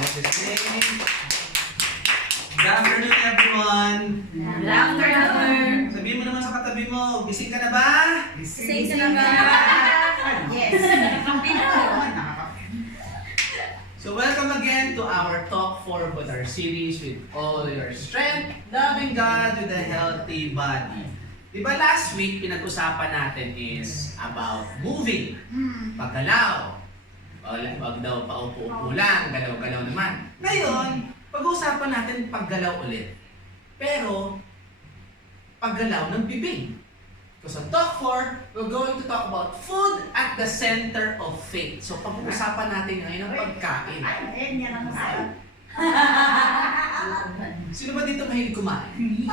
Good afternoon, everyone. Good afternoon. Sabihin mo naman sa katabi mo, gising ka na ba? Gising ka na ba? Yes. So welcome again to our Talk 4 with our series with all your strength, loving God with a healthy body. Diba last week, pinag-usapan natin is about moving, paggalaw. Wag daw paupo-upo lang, galaw-galaw naman. Ngayon, pag-uusapan natin paggalaw ulit. Pero, paggalaw ng bibig. So sa Talk 4, we're going to talk about food at the center of faith. So pag-uusapan natin ngayon ang pagkain. Yan ang masarap. Sino ba dito mahilig kumain?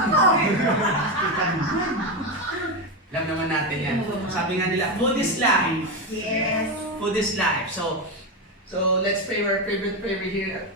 Alam naman natin yan. Sabi nga nila, food is life. Yes. Food is life. So let's pray our favorite prayer here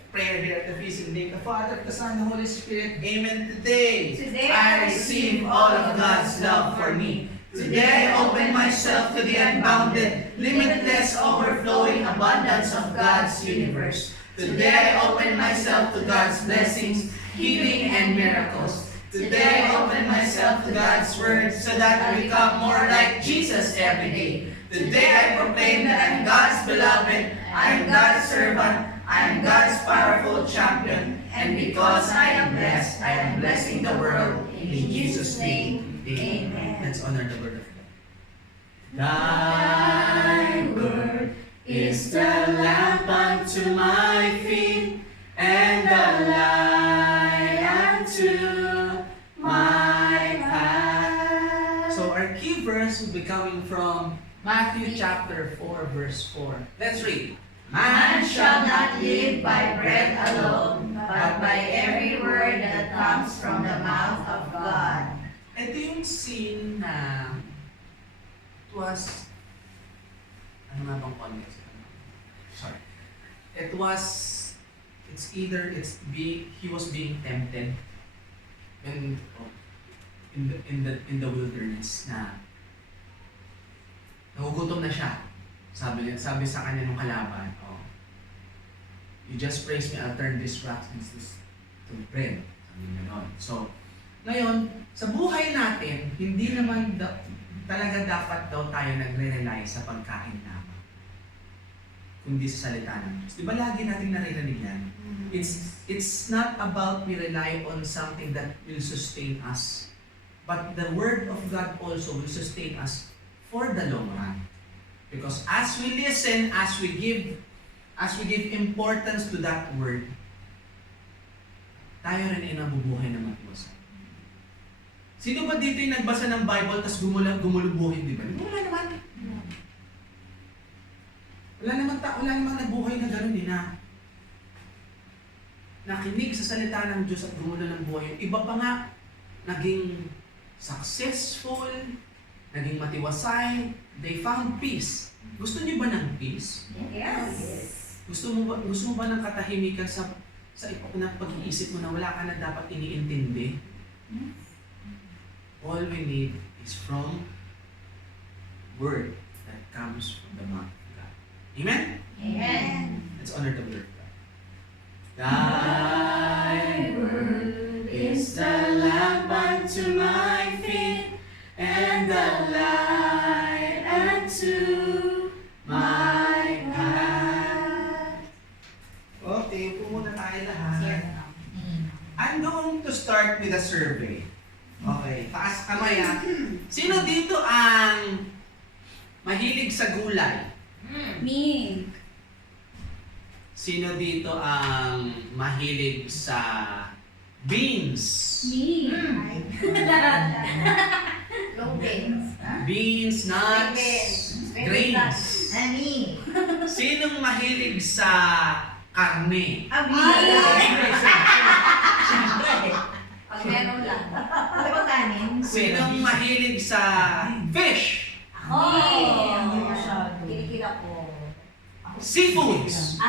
at the feast in the name of the Father, the Son, and the Holy Spirit. Amen. Today I receive all of God's love for me. Today I open myself to the unbounded, limitless, overflowing abundance of God's universe. Today I open myself to God's blessings, healing, and miracles. Today I open myself to God's word so that I become more like Jesus every day. Today I proclaim that I'm God's beloved, I am God's servant, I am God's powerful champion, and because I am blessed, I am blessing the world. In Jesus' name, amen. Let's honor the word of God. Thy word is the lamp unto my feet, and the light unto my path. So our key verse will be coming from Matthew chapter 4, verse 4. Let's read. Man shall not live by bread alone, but by every word that comes from the mouth of God. Ito yung scene na it was, ano nga bang context? Sorry. It was, he was being tempted when, in the wilderness na nagugutom na siya. Sabi sa kanya nung kalaban, you just praise me, I'll turn these rocks to bread. Sabi niya gano'n. So, ngayon, sa buhay natin, hindi naman talaga dapat daw tayo nagre-rely sa pagkain lamang, kundi sa salita ng Diyos. Di ba lagi natin naririnig yan? It's not about we rely on something that will sustain us, but the Word of God also will sustain us for the long run. Because as we listen, as we give importance to that word, tayo rin ay nabubuhay na matiwasan. Sino ba dito yung nagbasa ng Bible tapos gumulubuhin, di ba? Wala naman. Wala namang nabuhay na gano'n din na nakinig sa salita ng Diyos at gumulo ng buhay. Yung iba pa nga, naging successful, naging matiwasay, they found peace. Gusto niyo ba ng peace? Yes. Gusto mo ba ng katahimikan sa pag-iisip mo na wala ka na dapat iniintindi? All we need is from word that comes from the mouth of God. Amen? Amen. Let's honor the word of God. Thy word is the lamp unto my feet, and the light unto my path. Okay, upo muna tayo lahat. I'm going to start with a survey. Okay, taas kamay ha. Sino dito ang mahilig sa gulay? Me. Sino dito ang mahilig sa beans? Me. Long beans. Beans, nuts, grains. Me. Sinong mahilig sa karne? Pag meron lang. Ano ba kanin? Sinong mahilig sa fish? Kinikila ko. Seafoods.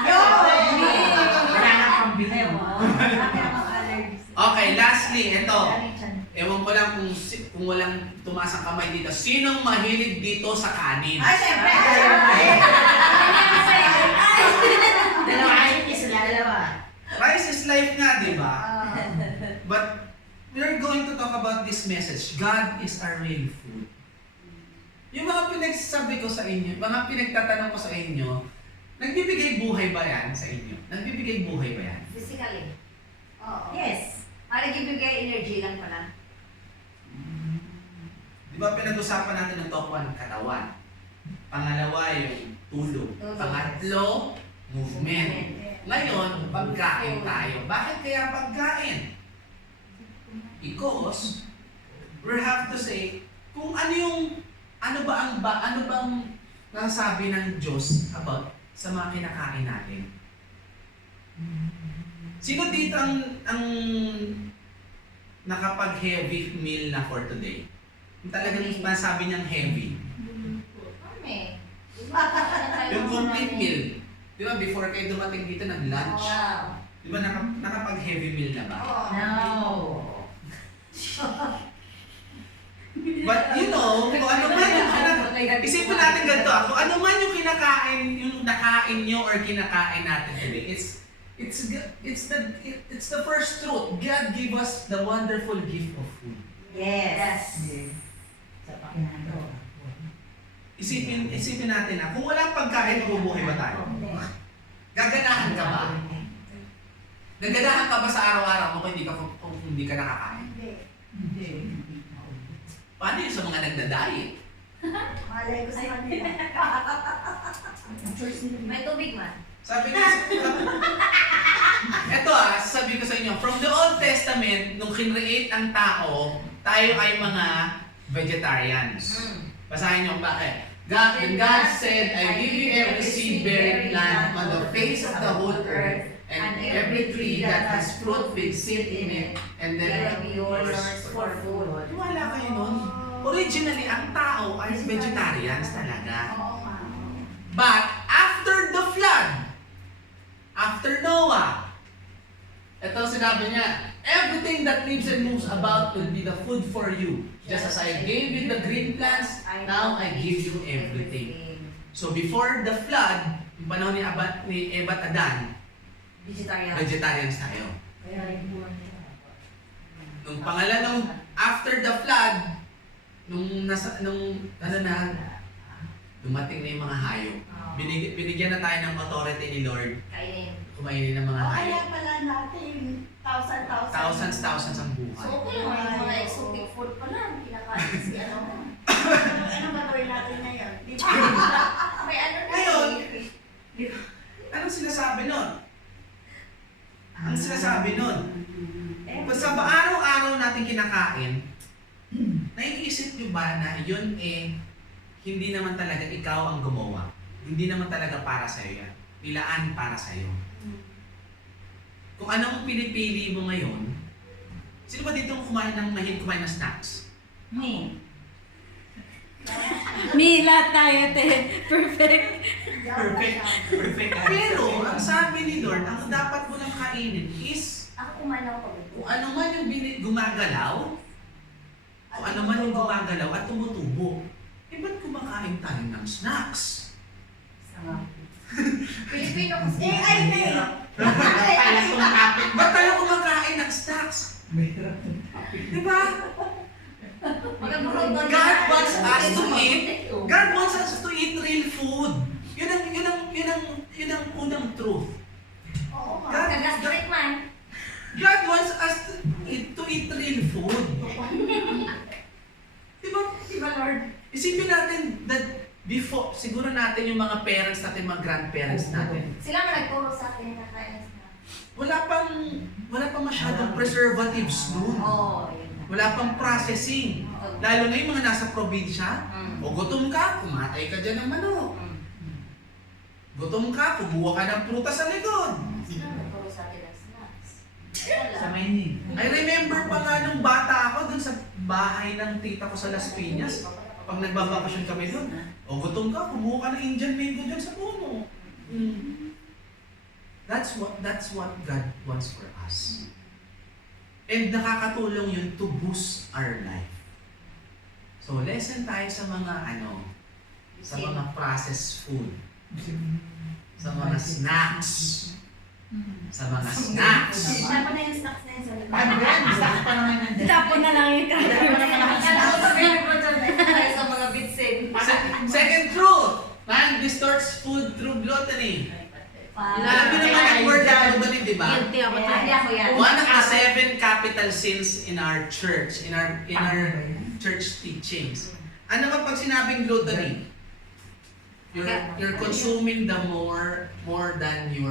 Okay, lastly, ito. Ewan ko lang kung walang tumaas ang kamay dito. Sinong mahilig dito sa kanin? Ay, siyempre! Dalawa. ba? But we're going to talk about this message. God is our real food. Yung mga pinagsasabi ko sa inyo, mga pinagtatanong ko sa inyo, nagbibigay buhay ba yan sa inyo? Nagbibigay buhay ba yan? Physically. Oo. Yes. Para nagbibigay energy lang pala. Di ba pinag-usapan natin ng top 1, katawan. Pangalawa, yung tulog. Pangatlo, movement. Ngayon, pagkain tayo. Bakit kaya pagkain? Because, we have to say, kung ano bang nasabi ng Diyos about sa mga kinakain natin? Sino dito ang nakapag-heavy meal na for today? Talagang masabi niyang heavy. Yung complete meal. Di ba before kayo dumating dito nag-lunch? Di ba nakapag-heavy meal na ba? No. But you know, kung ano man yung isipin natin ganito, kung ano man yung nakain nyo or kinakain natin today, it's the first truth. God gave us the wonderful gift of food. Yes. Isipin natin na, kung walang pagkain, mabubuhay ba tayo? Gaganahan ka ba? Gaganahan ka ba sa araw-araw kung hindi ka nakakain? Hindi. Paano yun sa mga nagda-diet? Malay ko sa kanila. May tubig man. Sabi ko, sabi ko sa inyo, from the Old Testament, nung kinreate ang tao, tayo ay mga vegetarians. Basahin niyo bakit. When God said, I give you every seed-bearing plant on the face of the whole earth, and every tree that has fruit with seed in it, and then yours for food. Wala kayo nun. Originally, ang tao ay vegetarians talaga. But after the flood, after Noah, ito sinabi niya, everything that lives and moves about will be the food for you. Just as I gave you the green plants, now I give you everything. So before the flood, yung panahon ni Eva at Adan, vegetarians tayo. Nung after the flood, dumating na yung mga hayop. Binigyan na tayo ng authority ni Lord. Kumainin ng mga hayop. Kaya pala natin, Thousands ang buhay. So, okay lang, may mga exotic food pa lang, kinakain si ano. Ano ba gawin natin ngayon? Di ba? May ano na Ngayon, anong sinasabi nun? Ang sinasabi nun, sa araw-araw natin kinakain, naiisip nyo ba na yun hindi naman talaga ikaw ang gumawa. Hindi naman talaga para sa'yo yan. Nilaan para sa'yo. Kung anong pinipili mo ngayon, sino ba dito mahilig kumain ng snacks? Me. Lahat tayo, te. Perfect. Perfect. Pero, ang sabi ni Lord, ang dapat mo lang kainin is, Ako kumanaw ko. kung ano man yung gumagalaw, kung ano man yung gumagalaw at tumutubo, ba't kumakain tayo ng snacks? Pilipino kasi. Ay, Ba't tayo kumakain ng snacks? Diba? God wants us to eat. God wants us to eat real food. Yun ang unang truth. Kagastrik man. God wants us to eat real food. Diba, Lord? Isipin natin that before, siguro natin yung mga parents natin, mga grandparents natin. Sila man nagturo sa akin na kaya na. Wala pang masyadong preservatives noon. Wala pang processing. Lalo na yung mga nasa probinsya. O gutom ka, kumatay ka dyan ng manok. Gutom ka, kumuha ka ng prutas sa likod. Sila nagturo sa akin ng snacks. Sa Maynila. I remember pa nga nung bata ako dun sa bahay ng tita ko sa Las Piñas. Pag nagbabakasyon kami dun, o gutom ka, kumuha ka ng Indian mango dyan sa puno. That's what God wants for us. And nakakatulong yun to boost our life. So lesson tayo sa mga sa mga processed food, sa mga snacks. sa mga snacks. Dapat na yung snacks na yun sa likod. Paano yan? Stocks pa naman nandyan. Tapon na lang yung cracker. Alam ko sabihin ko dyan tayo sa mga bitsin. Second truth, man distorts food through gluttony. Alam niyo naman ang word na gluttony, di ba? Guilty ako Hindi tayo. ako yan. One of the 7 capital sins in our church, in our church teachings. Ano ba pag sinabing gluttony? You're consuming the more than you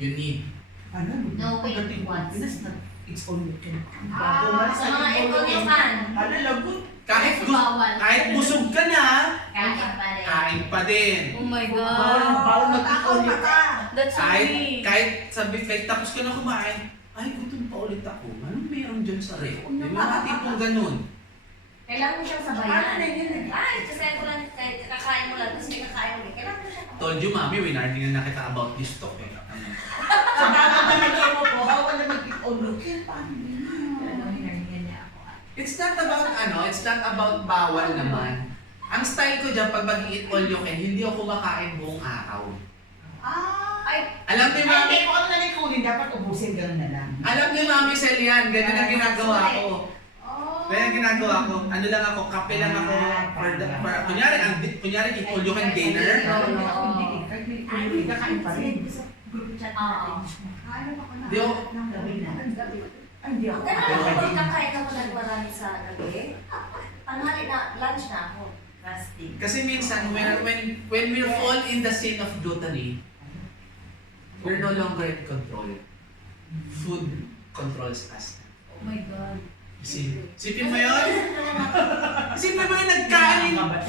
need. Ano? Knowing what's. It's only Sa mga ekonoman. Ano, lagot? Kahit busog ka na, Kain pa rin. kain pa din. Oh my Bawal God. mag-only ka. That's so me. Kahit tapos ka na kumain, ay gutom pa ulit ako. Anong meron dyan sa ref? May mga tipong ganun. Kailangan mo siyang Paano sabayan. na yun? Ay, kasi ko lang, kahit kakain mo lang, tapos may kakain mo. Kailangan mo siya. Told you, mami, winarding na kita about this talk eh. Sa dapat na nag-emo po, bawal na mag-only ka. Paano yun? It's not about bawal naman. Ang style ko dyan, pag mag-eat all you can, hindi ako kumakain buong araw. Ay, Alam niyo, mami, Hindi ko na kunin, dapat ubusin gano'n na lang. alam niyo, mami, Celian, ganyan ang ginagawa ko. Kaya ang ginagawa ko, ano lang ako, kape lang ako. Kunyari, eat all you can dinner. Hindi kakain pa rin. oo. Di ako, Ay, hindi ako. Ganun ako pagkakain ako ng marami sa gabi. Tanghali na, lunch na ako. Fasting. kasi minsan, when we fall in the sin of gluttony, we're no longer in control. Food controls us. Oh my God. Isipin mo yun? Isipin mo yun,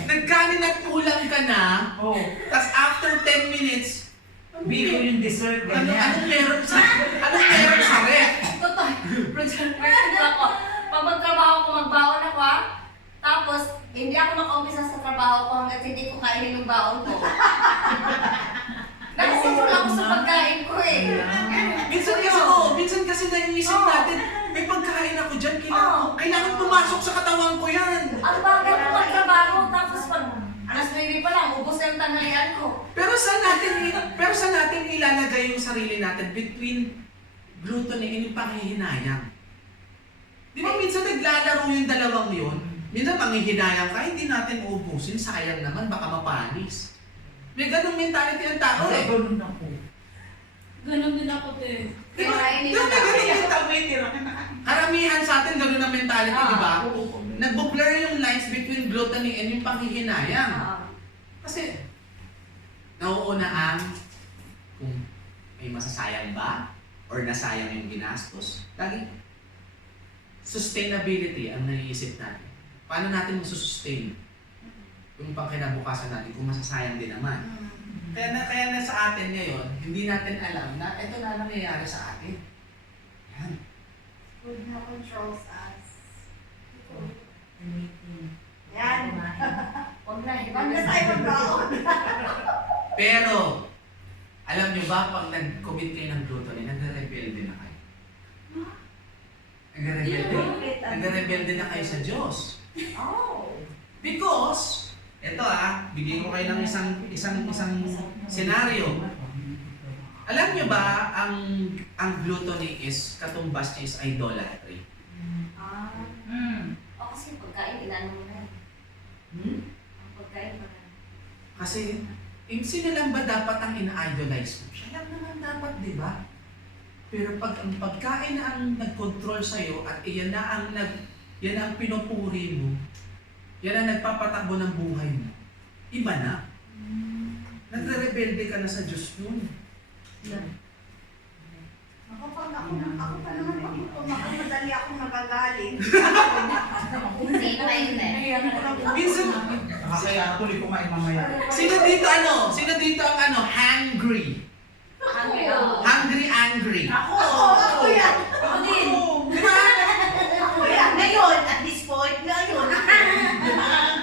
nagkanin at kulang ka na, Oh, tapos after 10 minutes, biko yung dessert, anong ganyan. meron sa ref? Totoo. Project ako. Pag magtrabaho ko, magbaon ako ha. Tapos, hindi ako makaumpisa sa trabaho ko hanggat hindi ko kainin yung baon ko. Nakasunod ako sa pagkain ko eh. Minsan kasi naiisip natin, may pagkain ako dyan, kailangan pumasok sa katawan ko yan. Ang bagal ko magtrabaho, tapos pag alas 9 pa lang, ubos na yung tanghalian ko. Pero saan natin ilalagay yung sarili natin between gluttony and yung panghihinayang? Di ba minsan naglalaro yung dalawang yun? Minsan panghihinayang ka, hindi natin uubusin, sayang naman, baka mapanis. May ganong mentality ang tao eh. Ganun ako. Ganun din ako, te. Di ba? Kaya Di ba may ganun yung tao? Tira ka na. Karamihan sa atin ganun ang mentality, di ba? Oo. Nagbo-blur yung lines between gluttony and yung panghihinayang. Kasi, nauuna ang kung may masasayang ba or nasayang yung ginastos. Lagi, sustainability ang naiisip natin. Paano natin masusustain yung pangkinabukasan natin kung masasayang din naman. Kaya na sa atin ngayon, hindi natin alam na ito na nangyayari sa atin. Yan. Food na controls us. Yan. Huwag na, Huwag na tayo magbaon. Pero, alam nyo ba, pag nag-commit kayo ng gluttony, nagre-rebelde na kayo. Nagre-rebelde na kayo sa Diyos. Oh. Because, eto bigyan ko kayo ng isang senaryo. Alam nyo ba, ang gluttony is, katumbas niya is idolatry. O kasi pagkain, inano mo na. Ang pagkain pa na. Kasi, sino lang ba dapat ang ina-idolize mo? Siya lang naman dapat, di ba? Pero pag ang pagkain na ang nag-control sa'yo at yan ang pinupuri mo, yan ang nagpapatakbo ng buhay mo, iba na. Nagre-rebelde ka na sa Diyos nun. Ako pa naman pag madali akong nagagaling. Sino kayo na? Minsan, Kaya tuloy kumain mamaya. sino dito ang hungry? Angry. Ako yan. Ako din. Di ba? Ako yan. Ngayon, at this point, ngayon.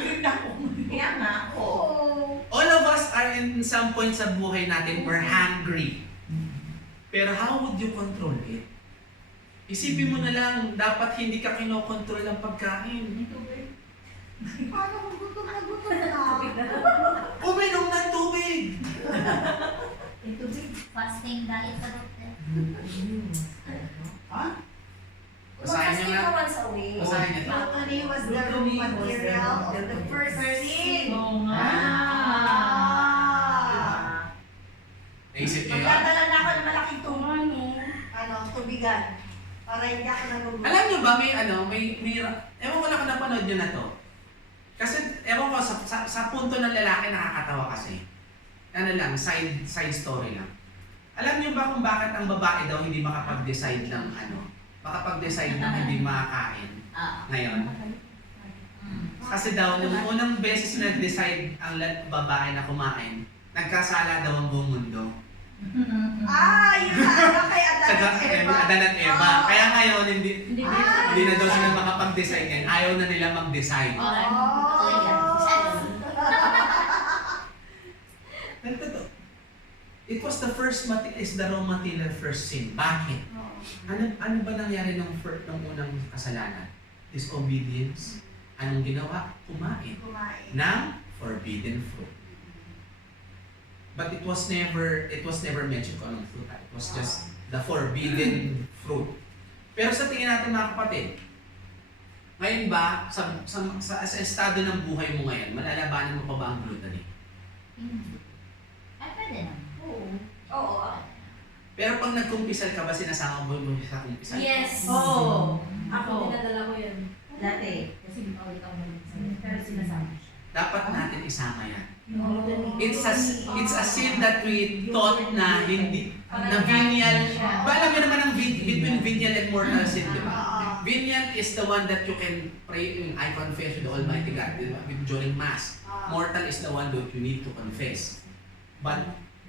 Green ako. Kaya nga ako. All of us are in some point sa buhay natin, we're hungry. Pero how would you control it? Isipin mo na lang, dapat hindi ka kinokontrol ng pagkain. Paano kung gutom na Uminom ng tubig! Fasting diet pa rin. Ha? Basahin niyo nga. once a week. Basahin niyo. Gluttony was the raw material of the first sin. Oo nga. Naisip niyo yun? Magdadala na ako ng malaking Ano? tubigan. Para hindi ako nagugulat. Alam niyo ba, ewan ko lang kung napanood niyo na to. Kasi, ewan ko, sa punto ng lalaki nakakatawa kasi. Ano lang, side story lang. Alam niyo ba kung bakit ang babae daw hindi makapag-decide ng makapag-decide ng hindi makakain ngayon? Kasi daw, nung unang beses nag-decide ang babae na kumain, nagkasala daw ang buong mundo. Yun sa kay Adan at Eva. Adan at Eva. Oo. Kaya ngayon, hindi Ah. na daw sila makapag-decide ngayon. Ayaw na nila mag-decide. Nagtotoo. It was the raw material first sin. Bakit? Ano ba nangyari nung unang kasalanan? Disobedience. Anong ginawa? Kumain ng forbidden fruit. But it was never mentioned kung anong fruit. It was just the forbidden fruit. Pero sa tingin natin mga kapatid, ngayon ba, sa estado ng buhay mo ngayon, malalabanan mo pa ba ang gluttony? Pwede naman. Oo. Pero pag nagkumpisal ka ba, sinasama mo sa kumpisal? Yes. Oo. Ako. Dinadala ko yan. Dati. Kasi di pa ulit ako nag-decide. Pero sinasama siya. Dapat natin isama yan. Oo. It's a sin that we thought na venial. Ba, alam niyo naman ang between venial and mortal sin, di ba? Venial is the one that you can pray in, I confess with the Almighty God, di ba? During Mass. Mortal is the one that you need to confess. But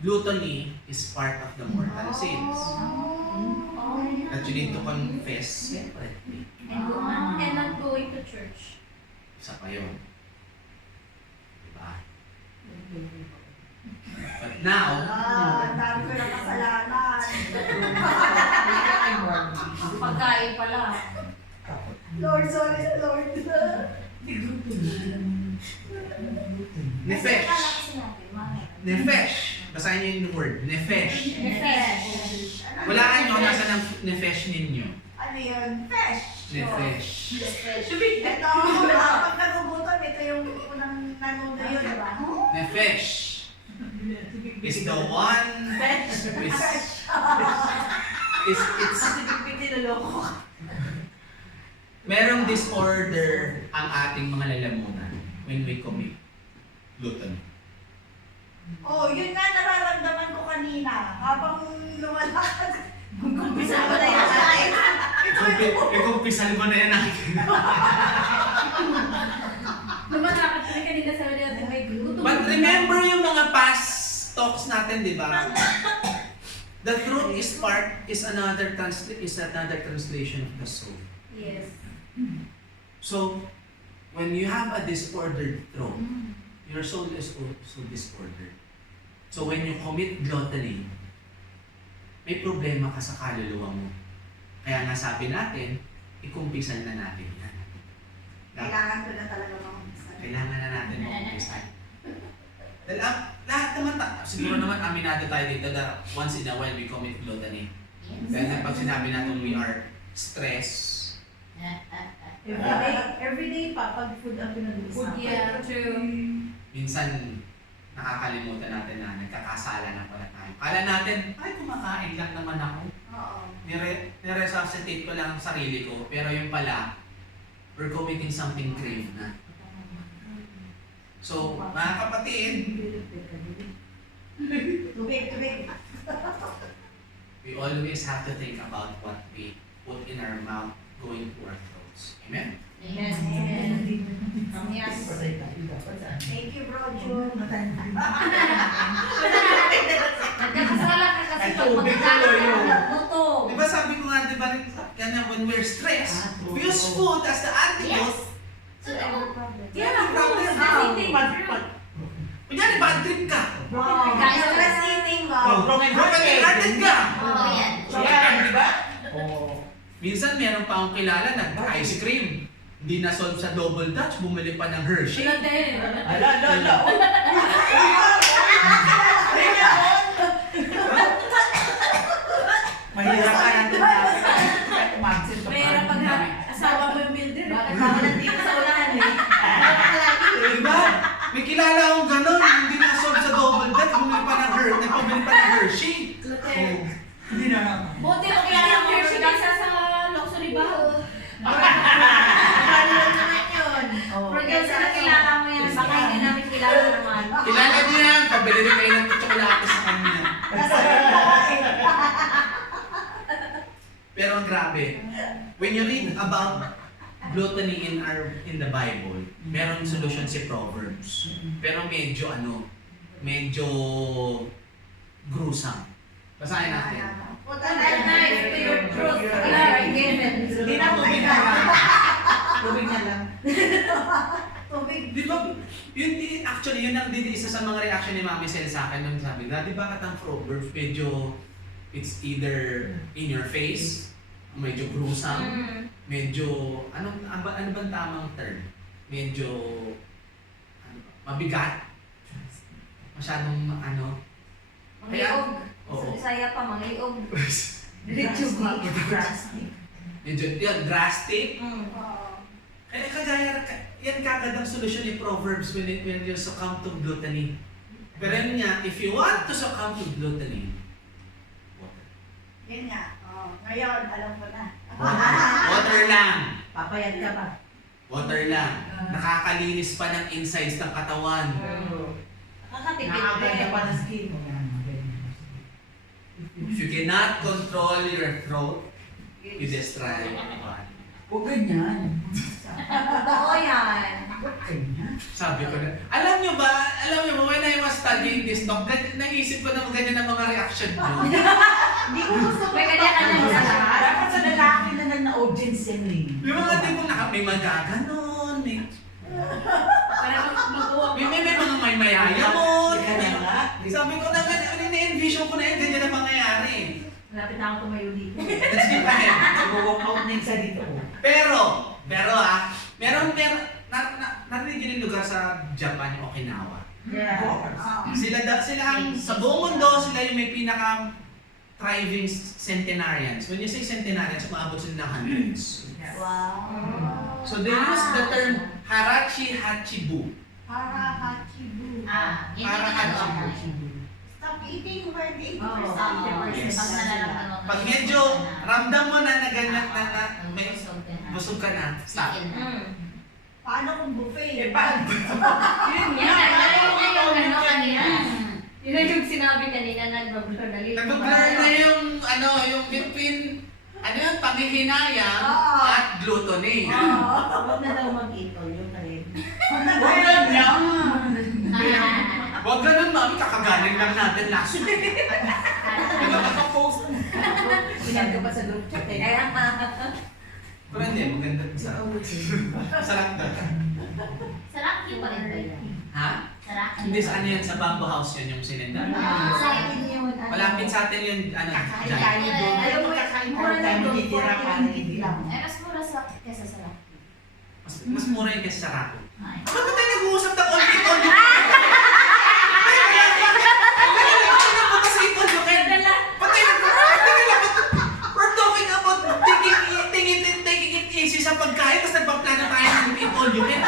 gluttony is part of the mortal sins that you need to confess separately. And not going to church. Isa pa yun. Diba? But now, Ang dami ko ng kasalanan. Pagkain pala. Lord, sorry, Lord. nefesh. Akala kasi natin, mga. Nefesh. Basahin niyo yung word. Nefesh. Nefesh. Walaan nyo nasa ng nefesh ninyo. Ano yun? Fish. Nefesh. Ito, pag nagugutom, ito yung unang nanuno yun, diba? Nefesh is the one merong disorder ang ating mga lalamunan when we commit gluttony. Yun nga nararamdaman ko kanina. Habang lumalakad. Kumpisa ko na yan. Kumpisal mo na yan natin. Lumalakad kami kanina sa natin, may gutom. But remember yung mga past talks natin, di ba? The truth is another translation of the soul. Yes. So, when you have a disordered throat, your soul is also disordered. So when you commit gluttony, may problema ka sa kaluluwa mo. Kaya nga sabi natin, ikumpisan na natin yan. Kailangan ko na talaga mag-umpisa. Kailangan na natin mag-kumpisan. Dahil lahat naman, siguro naman aminado tayo dito na once in a while we commit gluttony. Dahil pag sinabi natin we are stressed, Everyday pa, pag food ang pinag-uusapan. Yeah, true. minsan nakakalimutan natin na nagkakasala na pala tayo. Kala natin, ay kumakain lang naman ako. Oo. Niresuscitate ko lang ang sarili ko. Pero yung pala, we're committing something grave na. So, mga kapatid, Tubig. we always have to think about what we put in our mouth going to our throats. Amen? Yes. Thank you, Bro June. Nagkakasala ka kasi Ay, pag tubig magkakain tuloy ka yun. ng luto. Di ba sabi ko nga, di ba, kanya when we're stressed, we use food as the antidote. So, ano problem? Yan ang problem. Kunyari, bad trip ka. Guys, Stress eating, Broken hearted ka. Oo, yan. Di ba? Minsan, meron pa akong kilala, nag-ice cream. Hindi na-solve sa double dutch, bumili pa ng Hershey. Sila din. Ala. Bakalan dito sa unahan eh. Nakalagi eh. Diba? May kilala akong ganun, hindi na-solve sa double dutch, bumili pa ng nagpabili pa ng Hershey. Oh. Hindi na nga. Buti mo kilala mo yung isa sa luxury bag. Paano lang naman yun? Producer na kilala mo yan. Baka hindi namin kilala naman. Kilala niyo yan, pabili rin kayo ng tsokolate sa kanya. Pero ang grabe, when you read about gluttony in the Bible, meron solution si Proverbs. Pero medyo gruesome. Basahin natin. Put a knife to your throat. Hindi na tubig na lang. Tubig na lang. Tubig. Di ba, actually, yun ang isa sa mga reaction ni Mami Sel sa akin nung sabi, Daddy, bakit ang Proverbs medyo, it's either in your face, medyo gruesome, medyo, ano bang tamang term? Medyo, mabigat, masyadong, Mangiog. Oo. Sa Bisaya pa, mangiog. Diretso ba? medyo, yun, drastic. Oo. Kaya kagaya, yan kagad ang solusyon ni Proverbs when you succumb to gluttony. Pero yun nga, if you want to succumb to gluttony, water. Yun nga. Ngayon, alam ko na. Water lang. Papayag ka pa. Water lang. Nakakalinis pa ng insides ng katawan. Nakakatipid Nakaganda din. pa ng skin mo. If you cannot control your throat, you destroy your body. Huwag ganyan. Totoo yan. Huwag ganyan. Sabi ko na, alam nyo ba, when I was studying this talk, naisip ko na ganyan ang mga reaction mo. Hindi ko gusto May kanya-kanya sa sa lahat. Dapat sa lalaki na audience yan eh. Yung mga tipong may magaganon, Para mag-uwag. may mga may mayayamon. Hindi ka na nga. Sabi ko na na-envision ko na yun, ganyan ang mangyayari. Lapit na ako tumayo dito. Let's keep ahead. Mag-walk out na yung isa dito. Pero narinig yun yung lugar sa Japan, yung Okinawa. Yeah. Sila ang, sa buong mundo, sila yung may pinaka thriving centenarians. When you say centenarians, maabot sila ng hundreds. Wow. So they use the term Harachi Hachibu. Harahachibu. Yun yung Harahachibu. Stop eating when the Yes. Pag nararamdaman mo. Pag medyo ramdam mo na ganyan na may busog ka na, stop. Paano kung buffet? paano? Yan, yun yung kanina. Yun yung sinabi kanina, nag-blur na lito. Nag-blur na yung between, panghihinayang at gluttony. Huwag na daw mag-ito, yun na rin. Huwag ganyan. Huwag ganun, mami, kakagaling lang natin last week. Nagkakapost. Pinag ka pa sa group chat eh. Pero hindi, maganda. Sarap ka. Sarap yung pa rin ba yun? Ha? Sarap. Hindi, sa ano yan, sa bamboo house yun yung sinenda. Malapit sa atin yung, dyan. Tayo doon. Alam mo, Kakain mura tayo lang doon, titira para 40 hindi lang. Mas mura sa kesa sarap. Mas mura yung kesa sa rato. Ay. Bakit ba tayo nag-uusap ng all-in-all? We're talking about taking it easy sa pagkain, tapos nagpaplano tayo ng eat all you can.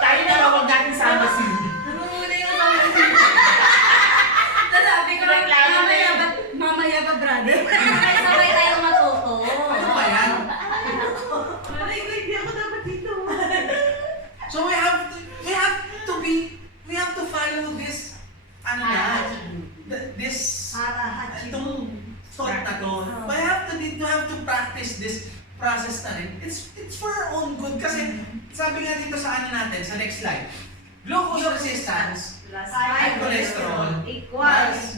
Tayo na lang, huwag natin sama si. Muna yung sabi ko, Mamaya ba, brother? sabay tayo matuto. Ano ba yan? Aray ko, hindi ako dapat dito. So we have to follow this, this, itong thought na to. We have to practice this process na rin. It's for our own good kasi sabi nga dito sa natin, sa next slide, glucose resistance, high cholesterol, Equals.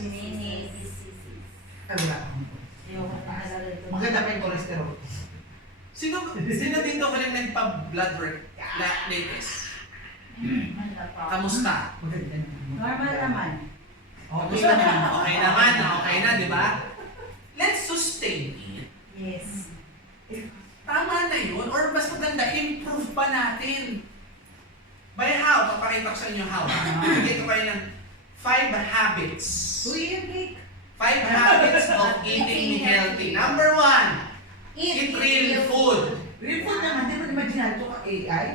Ay, wala. Maganda pa yung cholesterol. Sino dito ka rin nagpa-blood work latest? Kamusta? Maganda naman. Normal naman. Kamusta naman? Okay na, di ba? Let's sustain it. Yes. Tama na yun, or mas maganda, improve pa natin. By how? Papakita ko sa inyo how. Bigay ko kayo ng 5 habits. Uy, 5 habits of eating healthy. Number 1, eat real food. Real food naman, di ba naman ginagawa ka AI?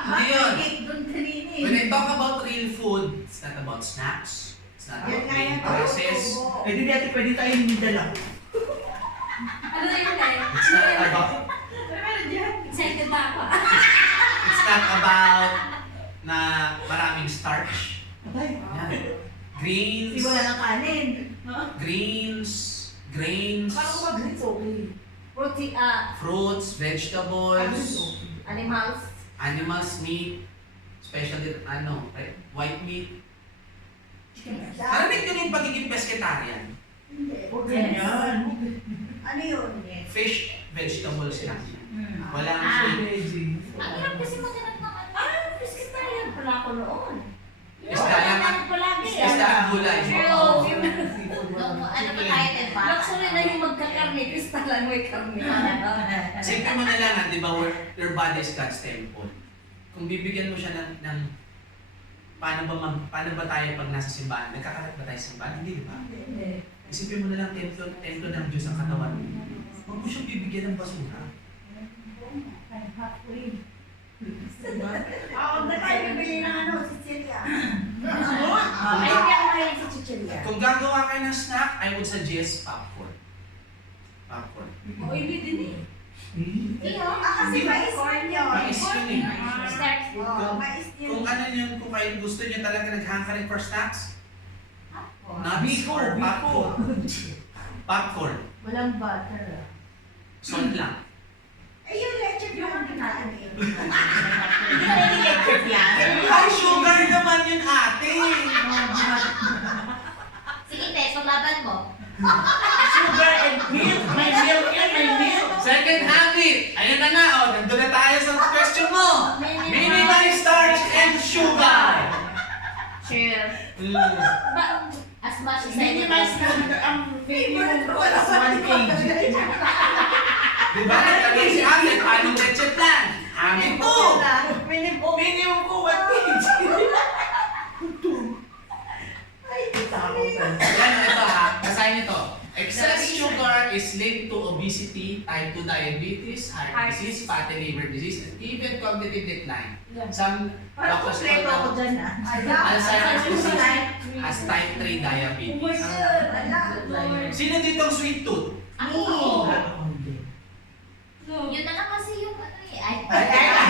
Hindi yun. Doon kanina eh. When I talk about real food, it's not about snacks. It's not Yan about nga plain yan. process. Eh, di natin pwede tayo nindala. Ano na yun eh? It's not about Meron dyan. Excited na ako. It's not about na maraming starch. Patay. Yan. Greens, Hindi wala ng kanin. greens, grains, Paano ko mag-grits okay? Protein, fruits, Grits vegetables, okay. animals. animals, meat, especially white meat. Narinig nyo na yung pagiging pescatarian? Hindi. Huwag ganyan. Ano yun? Fish, vegetables lang. Walang Ah. sweet. Ang hirap kasi maghanap ng pescatarian pala ako noon. Isda lang ang palagi. isda ang gulay. Pero, Ano pa tayo din ba? luxury na yung magkakarne, pista lang may karne. Siyempre mo na lang, di ba, your body is God's temple. Kung bibigyan mo siya ng paano ba tayo pag nasa simbahan? Nagkakalat ba tayo sa simbahan? Hindi, di ba? Isipin mo na lang, templo ng Diyos ang katawan mo. Huwag mo siyang bibigyan ng basura. Huwag na tayo bibili ng ano, Sicilia. Kung, Ay, hindi ako mahilig sa Sicilia. kung gagawa kayo ng snack, I would suggest popcorn. Popcorn. Oily din eh. Kasi mais yun yun. Mais yun eh. Oo, mais yun. Kung ano yun, kung kayo gusto nyo talaga nag-hankering for snacks, nuts Biko, or biko. popcorn. Popcorn. Walang butter. Salt lang. Ay, yung leche plan natin yun. Hindi ka rin leche plan. High sugar naman yun, ate! Sige, te, paglaban mo. Sugar and milk. May milk yan, may milk. Second habit. Ayan na nga, nandun na tayo sa question mo. Minimize starch and sugar. Sure. As much as I Minimize na ang minimum ko is 1 kg. Diba? Nagtanong si ate, paano leche plan? Amin to. Minimum ko 1 kg. Ay, takot ka. Yan, ito ha. Basahin ito. Excess sugar is linked to obesity, type 2 diabetes, heart disease, fatty liver disease, and even cognitive decline. Some Parang doctors kompleto ako call dyan ah. Alzheimer's disease as type 3 diabetes. Sino dito ang sweet tooth? Ako. Ako hindi. Yun na lang kasi yung ano eh. Ay, Ay, ay, ay.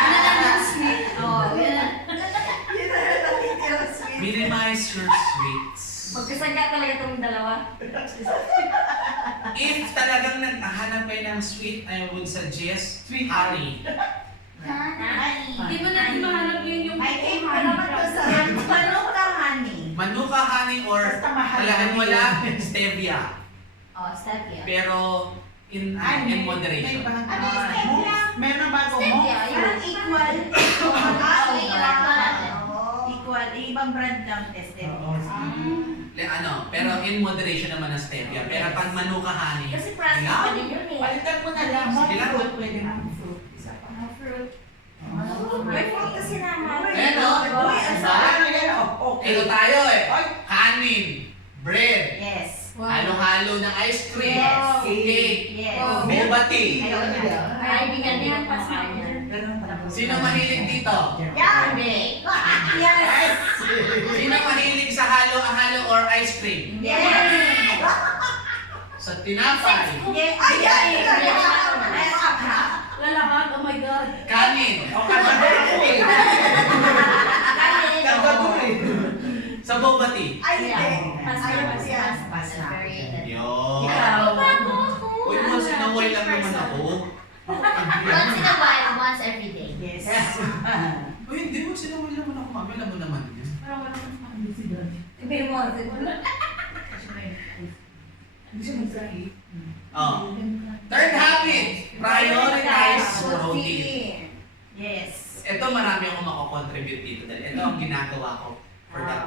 yun na lang yung sweet. Oh, yun na. Yun na lang natitira sweet. Minimize your sweets. Magkasaga talaga itong dalawa. If talagang naghahanap kayo ng sweet, I would suggest honey. Hindi mo na rin mahanap yun yung May cake pa naman doon sa Manuka honey. Manuka honey or Basta mahal talagang lang wala, yun. stevia. Oh, stevia. Pero in moderation. Ano yung stevia? Meron ang bago mo? Stevia, Parang yung equal. equal, ibang brand lang tested. Oo. Pero in moderation naman ang stevia. Pero pag manuka honey, Kasi process pa din yun eh. Palitan mo na lang. Sige lang. Fruit, pwede na ang fruit. Isa pa. Fruit. May fruit kasi naman. Ayan, oh. Uy, ang Diba? sarap. Ayan, oh, okay. ito tayo eh. Ay. Kanin, bread, Yes. halo-halo ng ice cream, Yes. cake, Yes. boba tea. Ayaw na. Ay, bigyan niya. Pas na yun. Sino mahilig dito? Yan. Yes. Sino mahilig sa halo-halo or ice cream? Yes. Sa tinapay, Yes. Ayan. Lalahat, oh my God. kanin, O, kagabi ako eh. Kagabi eh. sa boba tea. Ay, hindi. Pas Ayaw na, ko yan. Pas na. Very good. Yun. Ikaw. Uy, once in a while lang naman ako. Once in a while, once every day. Yes. Uy, hindi mo sinawal naman ako, mami. Alam mo naman yun. Parang wala kang Ibe mo, siguro. Hindi siya mag-sakit. Oh. Third habit, prioritize protein. Yes. Ito marami akong mako-contribute dito dahil ito ang ginagawa ko for the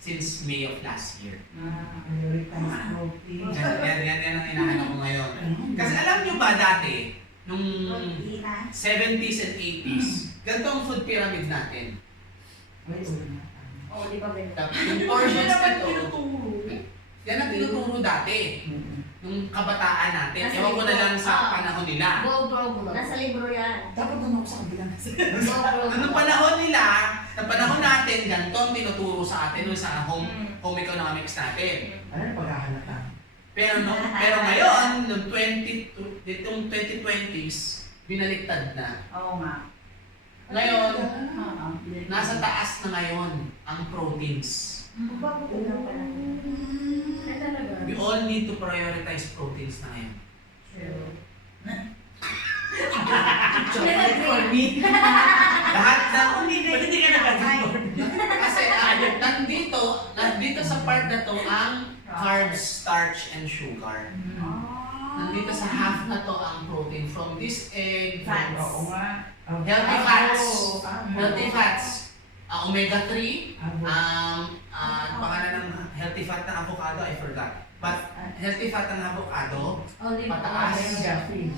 since May of last year. Prioritize protein. Yan ang hinahanap ko ngayon. Kasi alam nyo ba dati, nung 70s and 80s, ganito ang food pyramid natin. Ay, wala. Oh, di ba ganun? Yung portions nito, yan ang tinuturo dati. nung kabataan natin. Nasa Ewan ko na libro. lang sa panahon nila. Go, bro, bro. Nasa libro yan. Dapat ano ako sa kabila. Go, bro, bro. Nung panahon nila, sa panahon natin, ganito ang tinuturo sa atin o sa home economics natin. Ano yung paghahanap na? Pero ngayon, nung 2020s, binaliktad na. Oo nga. Ngayon, nasa taas na ngayon ang proteins. Bago ko lang pala. Ay, talaga. We all need to prioritize proteins na ngayon. Chocolate for me. Lahat ng Ba't hindi ka nag-advise? kasi nandito sa part na to ang carbs, starch, and sugar. Nandito sa half na to ang protein from this egg, Fats. Oo nga. healthy fats, healthy fats, omega-3, pangalan ng healthy fat ng avocado, I forgot. But healthy fat ng avocado, Olive Mataas. oil.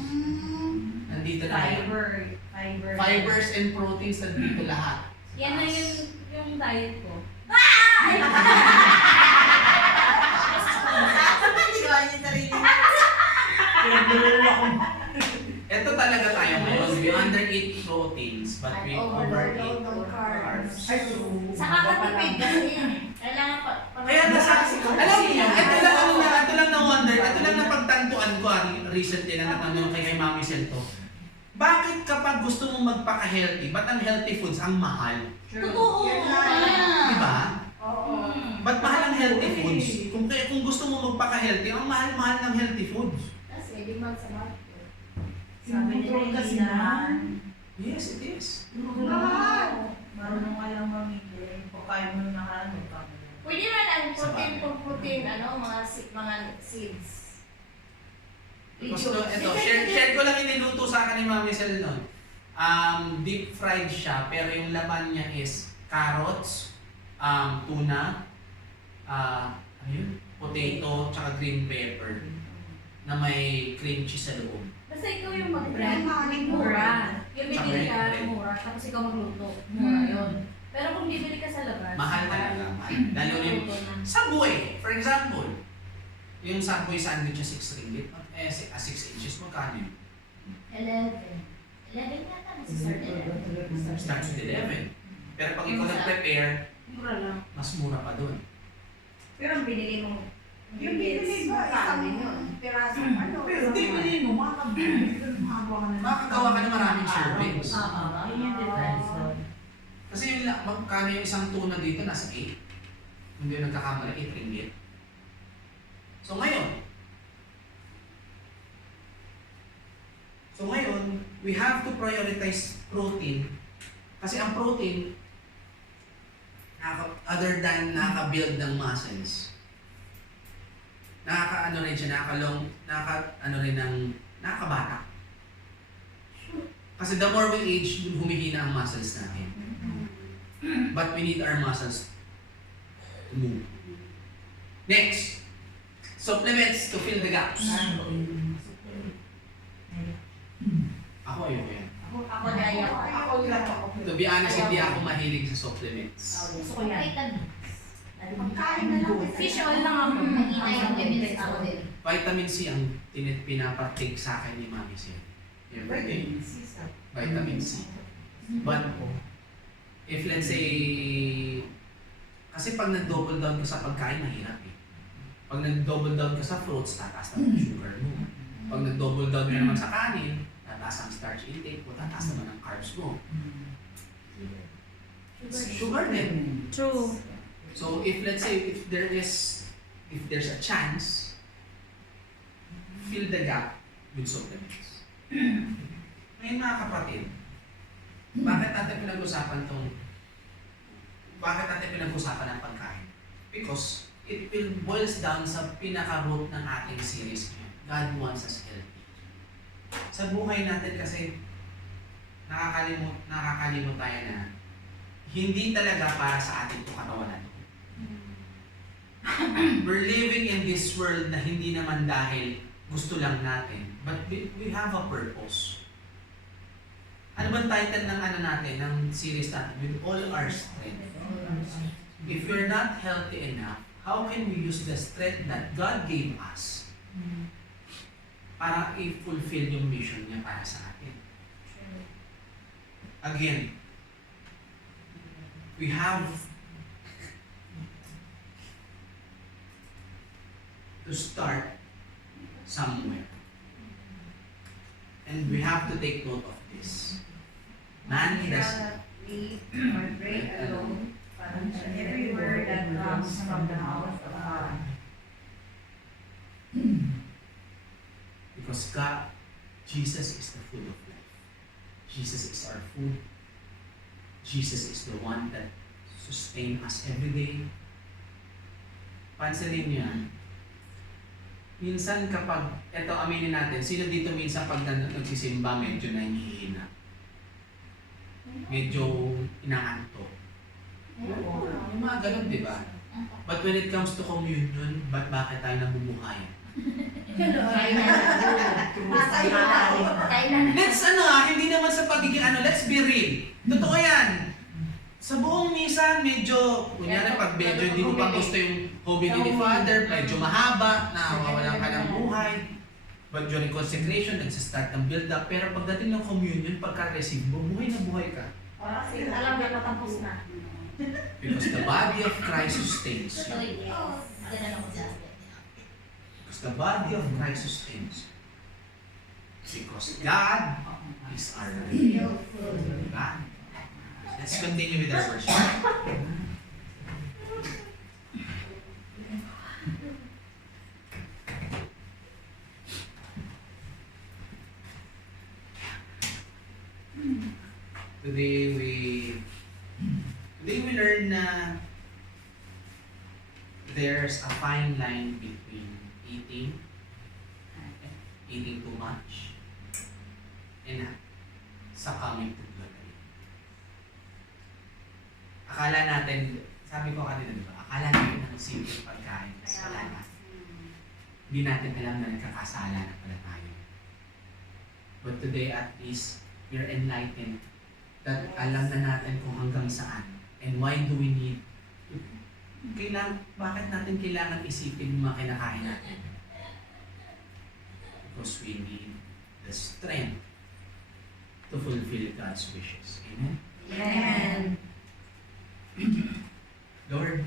nandito na yan. Fiber. Fibers and proteins nandito lahat. Yan na yung diet ko. Sigawan yung sarili mo. Pinagdulalo ako. Ito talaga tayo ngayon. We undereat proteins, but we overeat Overload on carbs. carbs. Sa kakatipid kasi. Kailangan pa. Kaya nasa, alam niyo, ito lang na wonder, ito lang na pagtantuan ko recently na natanong kay Mami Sel to. Bakit kapag gusto mong magpaka-healthy, ba't ang healthy foods ang mahal? Totoo. Di ba? Oo. Ba't mahal ang healthy foods? Kung gusto mo magpaka-healthy, ang mahal-mahal ng healthy foods. Kasi, di man sa market. Sabi nila Kasi kasi naman. Yes, it is. Mahal. Marunong ka lang mamili. O kaya mo na ano ka. Pwede man ang protein for protein, mga seeds. Gusto, ito, share ko lang iniluto sa akin ni Mami Sel noon. Deep fried siya, pero yung laman niya is carrots, tuna, potato, tsaka green pepper na may cream cheese sa loob. Basta ikaw yung mag-brand. Maraming Mura. Yung bibili ka, Chocolate. mura. Tapos ikaw magluto. Mura yun. Pero kung bibili ka sa labas, Mahal talaga, mahal. Lalo yung luto na. Subway, for example. Yung Subway sandwich na 6 ringgit, 6 inches, magkano yun? 11. 11 yata na si Sir 11. Starts with 11. Pero pag ikaw nag-prepare, Mura lang. mas mura pa dun. Pero ang binili mo, Yung bibili ba? magkano Isang yun? piraso. Ano? Pero di ba yun mo, makakabili ka ng haba ka na. Makakagawa ka ng maraming servings. Yun yung difference doon. Kasi yung magkano yung isang tuna dito, nasa 8. Hindi yung nagkakamali, 8 ringgit. So ngayon, we have to prioritize protein. Kasi ang protein, other than nakaka-build ng muscles, nakaka-ano rin siya, nakakabata. Kasi the more we age, humihina ang muscles natin. But we need our muscles to move. Next, supplements to fill the gaps. Ako ayoko yan. Ako na yun. Ako lang ako. To be honest, hindi ako mahilig sa supplements. Gusto ko yan. Pagkain na lang. Fish oil lang ako. Nakita yung evidence ako din. Vitamin C ang pinapatig sa akin ni Mami C. Every day. Vitamin C. But, if let's say, kasi pag nag-double down ka sa pagkain, mahirap eh. Pag nag-double down ka sa fruits, tataas na ang sugar mo. Pag nag-double down ka naman sa kanin, tataas ang starch intake mo, tataas naman ang carbs mo. Sugar din. True. So if let's say if there's a chance, fill the gap with supplements. Ngayon mga kapatid, bakit natin pinag-usapan ng pagkain? Because it will boils down sa pinaka-root ng ating series ngayon. God wants us healthy. Sa buhay natin kasi nakakalimot tayo na hindi talaga para sa ating katawan. We're living in this world na hindi naman dahil gusto lang natin, but we have a purpose. Ano bang title ng natin, ng series natin? With all our strength. If we're not healthy enough, how can we use the strength that God gave us Para i-fulfill yung mission niya para sa atin. Again, we have to start somewhere. And we have to take note of this. Man does We are great alone, but every word that comes from the mouth of God. because God, Jesus is the food of life. Jesus is our food. Jesus is the one that sustains us every day. Pansinin niyo yan. Minsan kapag, eto aminin natin, sino dito minsan pag nagsisimba medyo nahihina? Medyo inaanto. Yung mga ganun, di ba? But when it comes to communion, bakit tayo nabubuhay? Let's hindi naman sa pagiging let's be real. Totoo yan. Sa buong misa, medyo, kunyari pag medyo hindi mo pa gusto yung homily ni Father, medyo mahaba, nawawalan ka ng buhay. But during consecration, nagsastart ng build-up. Pero pagdating ng communion, pagka-receive mo, buhay na buhay ka. Alam na natapos na. Because the body of Christ sustains you. Because the body of Christ sustains you. Because God is our real food. Diba? Let's continue with our worship. Today we learn na there's a fine line between eating too much and succumbing to gluttony. Akala natin, sabi ko kanina, di ba? Akala natin ang simple pagkain kasi wala na. Hindi natin alam na nagkakasala na pala tayo. But today at least, we're enlightened that alam na natin kung hanggang saan and why do we need bakit natin kailangan isipin yung mga kinakain natin? Because we need the strength to fulfill God's wishes. Amen? Amen. Lord,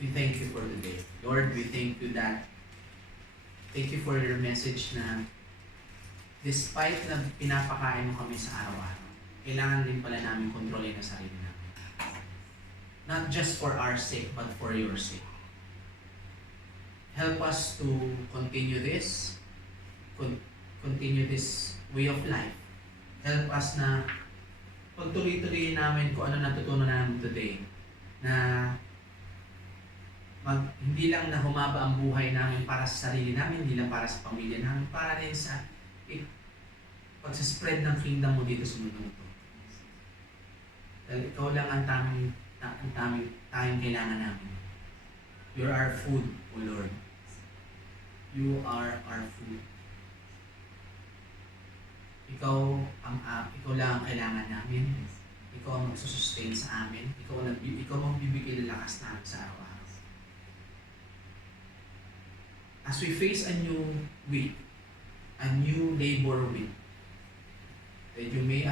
we thank you for the day. Lord, we thank you for your message na despite na pinapakain mo kami sa araw-araw, kailangan din pala namin kontrolin ang sarili namin. Not just for our sake, but for your sake. Help us to continue this way of life. Help us na pagtuloy-tuloy namin kung ano natutunan namin today. Na hindi lang na humaba ang buhay namin para sa sarili namin, hindi lang para sa pamilya namin, para rin sa pagsaspread ng kingdom mo dito sa mundo ito. Dahil ikaw lang ang tayong kailangan namin. You're our food, O Lord. You are our food. Ikaw lang ang kailangan namin. Ikaw ang magsusustain sa amin. Ikaw ang magbibigay ng lakas namin sa araw-araw. As we face a new week, a new labor week, that you may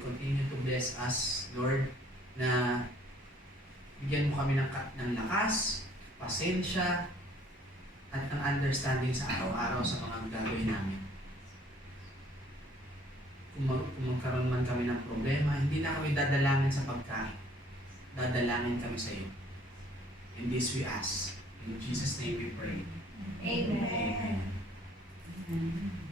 continue to bless us, Lord, na bigyan mo kami ng lakas, pasensya, at ng understanding sa araw-araw sa mga gagawin namin. Kung magkaroon man kami ng problema, hindi na kami dadalangin sa pagkain. Dadalangin kami sa iyo. In this we ask. In Jesus' name we pray. Amen. Amen.